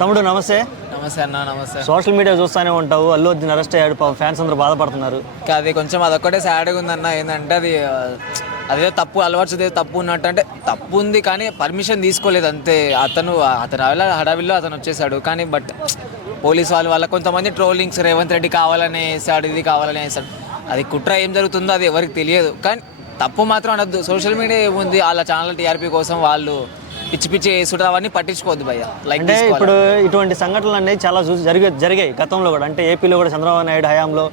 తమ్ముడు నమస్తే. నమస్తే అన్న. నమస్తే. సోషల్ మీడియా చూస్తూనే ఉంటావు, అల్లు అర్జున్ అరెస్ట్ అయ్యాడు, పాపం ఫ్యాన్స్ అందరూ బాధపడుతున్నారు. అది కొంచెం అదొక్కటే సాడ్గా ఉందన్న. ఏంటంటే అదే తప్పు అలవాటు తప్పు ఉన్నట్టు, అంటే తప్పు ఉంది కానీ పర్మిషన్ తీసుకోలేదు అంతే. అతను హడావిల్లో అతను వచ్చేసాడు కానీ బట్ పోలీస్ వాళ్ళ కొంతమంది ట్రోలింగ్స్, రేవంత్ రెడ్డి కావాలనే వేసాడు, ఇది కావాలనే వేసాడు. అది కుట్ర ఏం జరుగుతుందో అది ఎవరికి తెలియదు కానీ తప్పు మాత్రం అనొద్దు. సోషల్ మీడియా ఏముంది, వాళ్ళ ఛానల్ టీఆర్పీ కోసం వాళ్ళు పిచ్చి పిచ్చి వేసుడు అవన్నీ పట్టించుకోవద్దు భయ్య. లైక్ అంటే ఇప్పుడు ఇటువంటి సంఘటనలు అనేవి చాలా జరిగాయి గతంలో కూడా. అంటే ఏపీలో కూడా చంద్రబాబు నాయుడు హయాంలో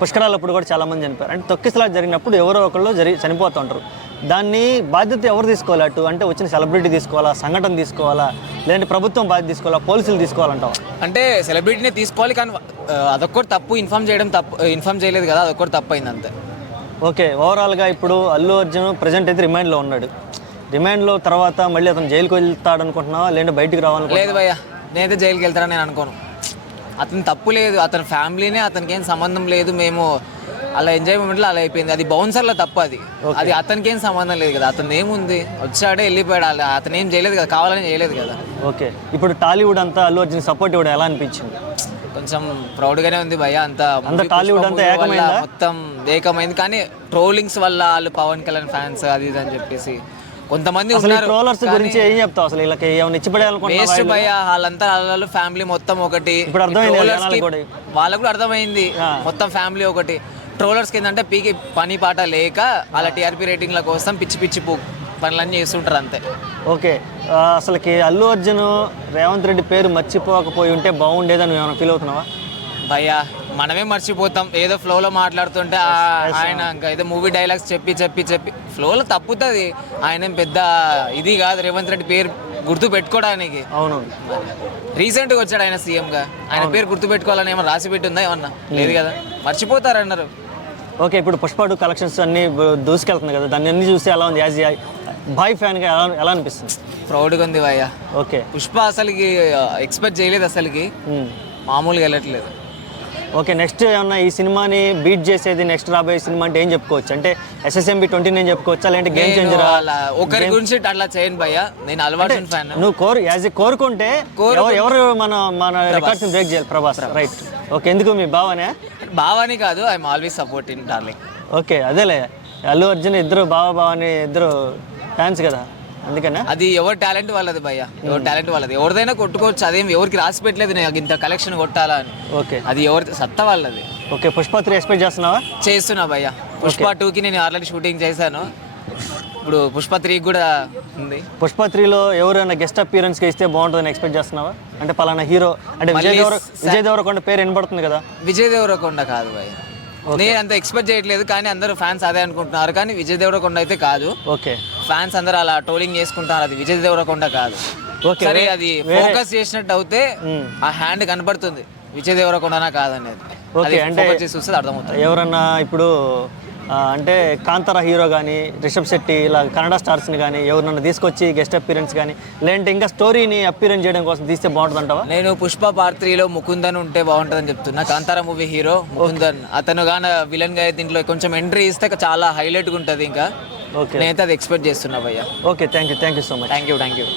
పుష్కరాలప్పుడు కూడా చాలా మంది చనిపోయారు. అంటే తొక్కిసలా జరిగినప్పుడు ఎవరో ఒకళ్ళు చనిపోతూ ఉంటారు. దాన్ని బాధ్యత ఎవరు తీసుకోవాలి? అటు అంటే వచ్చిన సెలబ్రిటీ తీసుకోవాలా, సంఘటన తీసుకోవాలా, లేదంటే ప్రభుత్వం బాధ్యత తీసుకోవాలా, పోలీసులు తీసుకోవాలంటావా? అంటే సెలబ్రిటీనే తీసుకోవాలి కానీ అదొక్కటి తప్పు. ఇన్ఫార్మ్ చేయలేదు కదా, అదొక్కటి తప్పు అయింది అంతే. ఓకే, ఓవరాల్గా ఇప్పుడు అల్లు అర్జున్ ప్రజెంట్ అయితే రిమాండ్లో ఉన్నాడు. రిమాండ్లో తర్వాత మళ్ళీ అతను జైలుకి వెళ్తాడు అనుకుంటున్నావా, లేదంటే బయటికి రావాలని? లేదు భయ్య, నేనైతే జైలుకి వెళ్తానని నేను అనుకోను. అతను తప్పు లేదు, అతని ఫ్యామిలీనే, అతనికి ఏం సంబంధం లేదు. మేము అలా ఎంజాయ్మెంట్లో అలా అయిపోయింది. అది బౌన్సర్లో తప్పు. అది అతనికి ఏం సంబంధం లేదు కదా. అతను ఏముంది, వచ్చాడే వెళ్ళిపోయాడు. అతను ఏం చేయలేదు కదా, కావాలని చేయలేదు కదా. ఓకే, ఇప్పుడు టాలీవుడ్ అంతా అల్లు అర్జున్ సపోర్ట్ ఇవ్వడం ఎలా అనిపించింది? కొంచెం ప్రౌడ్గానే ఉంది భయ్య. అంత టాలీవుడ్ అంతా మొత్తం ఏకమైంది కానీ ట్రోలింగ్స్ వల్ల వాళ్ళు పవన్ కళ్యాణ్ ఫ్యాన్స్ అది ఇది అని చెప్పేసి కొంతమంది ట్రోలర్స్ గురించి ఏం చెప్తావు అసలు? వీళ్ళకి ఏమైనా ఇచ్చిపడేయాలనుకుంటున్నావా? భయ్య వాళ్ళంతా వాళ్ళ ఫ్యామిలీ మొత్తం ఒకటి. వాళ్ళకు కూడా అర్థమైంది మొత్తం ఫ్యామిలీ ఒకటి. ట్రోలర్స్కి ఏంటంటే పీకి పని పాట లేక వాళ్ళ టీఆర్పీ రేటింగ్ల కోసం పిచ్చి పిచ్చి పనులన్నీ చేస్తుంటారు అంతే. ఓకే, అసలుకి అల్లు అర్జున్ రేవంత్ రెడ్డి పేరు మర్చిపోకపోయి ఉంటే బాగుండేదని ఏమైనా ఫీల్ అవుతున్నావా? భయ్యా మనమే మర్చిపోతాం. ఏదో ఫ్లోలో మాట్లాడుతుంటే ఆయన ఇంకా ఏదో మూవీ డైలాగ్స్ చెప్పి ఫ్లోలో తప్పుతుంది. ఆయన పెద్ద ఇది కాదు రేవంత్ రెడ్డి పేరు గుర్తు పెట్టుకోవడానికి. అవును, రీసెంట్గా వచ్చాడు ఆయన సీఎంగా. ఆయన పేరు గుర్తు పెట్టుకోవాలని ఏమన్నా రాసి పెట్టుందా? ఏమన్నా లేదు కదా, మర్చిపోతారన్నారు. ఓకే, ఇప్పుడు పుష్ప 2 కలెక్షన్స్ అన్ని దూసుకెళ్తుంది కదా, దాన్ని అన్ని చూసి ఎలా ఉంది? యాజ్ బాయ్ ఫ్యాన్గా ఎలా అనిపిస్తుంది? ప్రౌడ్గా ఉంది భయ్య. ఓకే, పుష్ప అసలుకి ఎక్స్పెక్ట్ చేయలేదు, అసలుకి మామూలుగా వెళ్ళట్లేదు. ఓకే, నెక్స్ట్ ఏమన్నా ఈ సినిమాని బీట్ చేసేది నెక్స్ట్ రాబోయే సినిమా అంటే ఏం చెప్పుకోవచ్చు? అంటే SSMB 29 చెప్పుకోవచ్చా, లేదంటే గేమ్ చేంజర్? ఒకరి గురించి అట్లా చేయను భయ్య, నేను అల్లు అర్జున్ ఫ్యాన్. నువ్వు కోరుకుంటే ఎవరు మన రికార్డ్స్ బ్రేక్ చేయాలి? ప్రభాస్, రైట్. ఓకే, ఎందుకు మీ బావాని కాదు, I'm always supporting darling. Okay, అదేలే, అల్లు అర్జున్ ఇద్దరు బావాని ఇద్దరు ఫ్యాన్స్ కదా, అందుకనే. అది ఎవరి టాలెంట్ వాళ్ళది భయ్య, ఎవరి టాలెంట్ వాళ్ళది. ఎవరిదైనా కొట్టుకోవచ్చు, అదేం ఎవరికి రాసి పెట్టలేదు నేను ఇంత కలెక్షన్ కొట్టాలా అని. ఓకే, అది ఎవరి సత్తా వాళ్ళది. ఓకే, పుష్ప 3 ఎక్స్పెక్ట్ చేస్తున్నావా? చేస్తున్నా భయ్య. పుష్ప 2కి నేను ఆల్రెడీ షూటింగ్ చేశాను. ఇప్పుడు పుష్ప 3 కూడా ఉంది. పుష్ప 3లో ఎవరైనా గెస్ట్ అపీరెన్స్గా ఇస్తే బాగుంటుందని ఎక్స్పెక్ట్ చేస్తున్నావా? అంటే పలానా హీరో, అంటే విజయ్ దేవరకొండ పేరు వినబడుతుంది కదా. విజయ్ దేవరకొండ కాదు భయ్య, నేను అంత ఎక్స్పెక్ట్ చేయట్లేదు కానీ అందరూ ఫ్యాన్స్ అదే అనుకుంటున్నారు. కానీ విజయ్ దేవరకొండ అయితే కాదు. ఓకే, ఫ్యాన్స్ అందరూ అలా ట్రోలింగ్ చేసుకుంటారు. అది విజయ్ దేవరకొండ కాదు. సరే, అది ఫోకస్ చేసినట్టు అయితే ఆ హ్యాండ్ కనబడుతుంది విజయ్ దేవరకొండనా కాదనేది. అంటే చూస్తే అర్థమవుతుంది. ఎవరన్నా ఇప్పుడు అంటే కాంతారా హీరో కానీ, రిషబ్ శెట్టి ఇలా కన్నడ స్టార్స్ని కానీ ఎవరినన్నా తీసుకొచ్చి గెస్ట్ అపీరెన్స్ కానీ, లేదంటే ఇంకా స్టోరీని అపీరెన్స్ చేయడం కోసం తీస్తే బాగుంటుంది అంటావా? నేను పుష్ప పార్ట్ 3లో ముకుందన్ ఉంటే బాగుంటుందని చెప్తున్నా. కాంతారా మూవీ హీరో ముకుందన్, అతను కానీ విలన్గా దీంట్లో కొంచెం ఎంట్రీ ఇస్తే చాలా హైలైట్గా ఉంటుంది. ఇంకా నేనైతే అది ఎక్స్పెక్ట్ చేస్తున్నా భయ్య. Okay, thank you so much. Thank you.